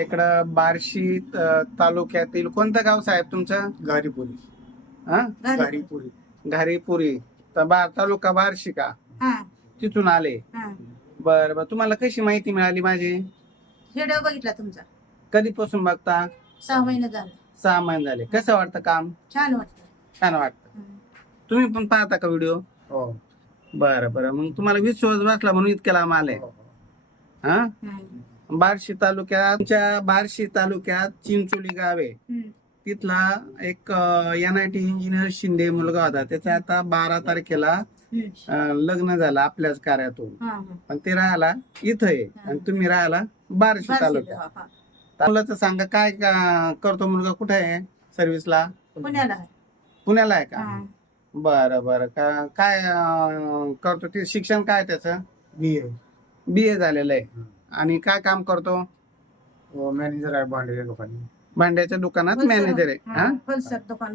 इकडं बार्शी तालुक्यातील कोणतं गाव साहेब तुमचं? घारीपुरी. हा, घारीपुरी. घारीपुरी. तर तालुका बार्शी का? हा तिथून आले. हा बर बर, तुम्हाला कशी माहिती मिळाली माझी? व्हिडिओ बघितला तुमचा. कधीपासून बघता? 6 महिने झाले. 6 महिने झाले. कसं वाटतं काम? छान वाटतं. छान वाटतं. तुम्ही पण पाहता का व्हिडिओ? हो. बरं बरं, मग तुम्हाला विश्वास बसला म्हणून इतक्या लांब आले. हो. हा, बार्शी तालुक्यात, तुमच्या बार्शी तालुक्यात चिंचोली गाव आहे. तिथला एक NIT इंजिनियर शिंदे मुलगा होता. त्याचा आता 12 तारखेला लग्न झालं आपल्याच कार्यातून. पण ते राहायला इथं आहे आणि तुम्ही राहायला बार्शी तालुक्यात. मुलाचं सांगा, काय करतो मुलगा? कुठे आहे सर्व्हिसला? पुण्याला. पुण्याला आहे का? बरं बरं. काय करतो ते? शिक्षण काय त्याचं? BA झालेलं आहे. आणि काय काम करतो? मॅनेजर आहे भांड्याच्या दुकानी. भांड्याच्या दुकानात मॅनेजर आहे. होलसेल दुकान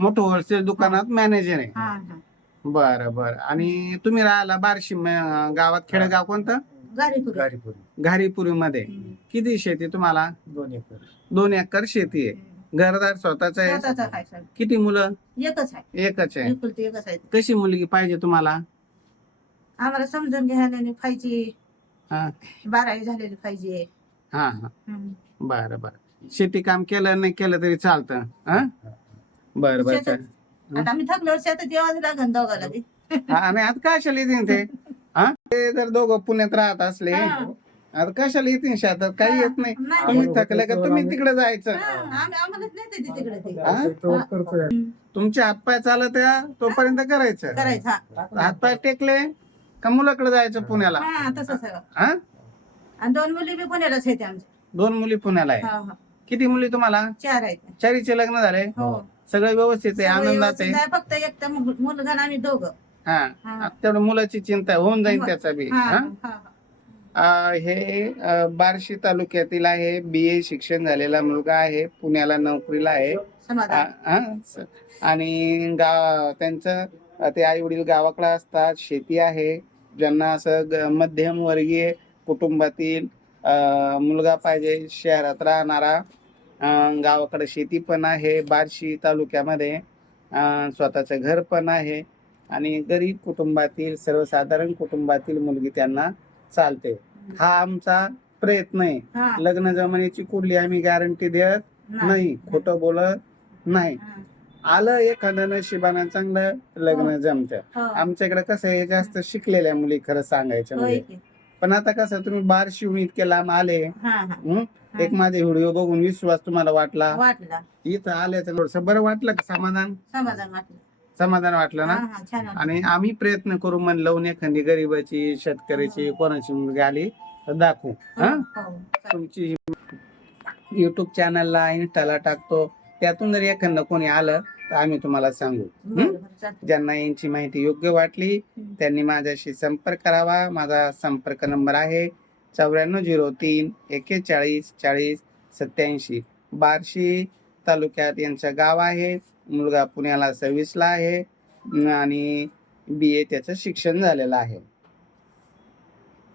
मोठं होलसेल दुकानात मॅनेजर आहे. बरं बरं. आणि तुम्ही राहायला बार्शी गावात, खेडेगाव कोणतं? घारीपुरी. घारीपुरी मध्ये. किती शेती तुम्हाला? 2 एकर. 2 एकर शेती आहे. घरदार स्वतःच आहे? किती मुलं? एकच आहे. एकच आहे. एकच आहे. कशी मुलगी पाहिजे तुम्हाला? आम्हाला समजून घ्यायला पाहिजे. हा 12वी झालेली पाहिजे. हा हा. बरं बरं. शेती काम केलं नाही केलं तरी चालतं. हा, बरं बरं. आता आम्ही थकलो, शेतात जेवायला लागन दोघाला बी. आणि आता कशाला येतील ते? हा, ते जर दोघं पुण्यात राहत असले, आता कशाला येतील शेतात? काही येत नाही. तुम्ही थकले का तुम्ही तिकडे जायचं. आम्हालाच नाही ते तिकडे ते. तुमचे हातपाय चालत या तोपर्यंत करायचं. हातपाय टेकले का मुलाकडे जायचं पुण्याला. तसंच आहे. हा, आणि 2 मुली बी पुण्यालाच आहेत आमच्या. 2 मुली पुण्याला आहे. किती मुली तुम्हाला? 4 आहेत. 4चे लग्न झाले? सगळं व्यवस्थित आहे, आनंदात आहे? फक्त एक मुलगा आणि आम्ही दोघं. हा, तेवढं मुलाची चिंता होऊन जाईल त्याचा बी. हे बार्शी तालुक्यातील आहे. BA शिक्षण झालेला मुलगा आहे. पुण्याला नोकरीला आहे. आणि त्यांचं ते आई वडील गावाकडे असतात. शेती आहे. ज्यांना असं मध्यमवर्गीय कुटुंबातील मुलगा पाहिजे, शहरात राहणारा, गावाकडे शेती पण आहे, बार्शी तालुक्यामध्ये स्वतःचं घर पण आहे, आणि गरीब कुटुंबातील, सर्वसाधारण कुटुंबातील मुलगी त्यांना चालते. हा आमचा प्रयत्न आहे. लग्न जमण्याची कुठली आम्ही गॅरंटी देत नाही, खोटं बोलत नाही. आलं एखादं नशिबानं चांगलं लग्न जमतं. आमच्याकडे कसं आहे, जास्त शिकलेल्या मुली खरं सांगायचं म्हणजे. पण आता कसं, तुम्ही बार्शीहून इतके लांब आले, एक माझे व्हिडिओ बघून विश्वास तुम्हाला वाटला, इथं आल्याचं थोडंसं बरं वाटलं का? समाधान वाटलं ना? आणि आम्ही प्रयत्न करू म्हणलं, एखादी गरीबाची, शेतकऱ्याची, कोणाची मुलगी आली तर दाखवू. तुमची YouTube चॅनलला, इन्स्टाला टाकतो. त्यातून जर एखादं कोणी आलं तर आम्मी तुम्हाला सांगू. ज्यांना यांची माहिती योग्य वाटली त्यांनी माझ्याशी संपर्क करावा. माझा संपर्क नंबर आहे 9403 41 40 87. बार्शी तालुक्यात यांचं गाव आहे. मुलगा पुण्याला सर्व्हिसला आहे आणि BA त्याचं शिक्षण झालेलं आहे.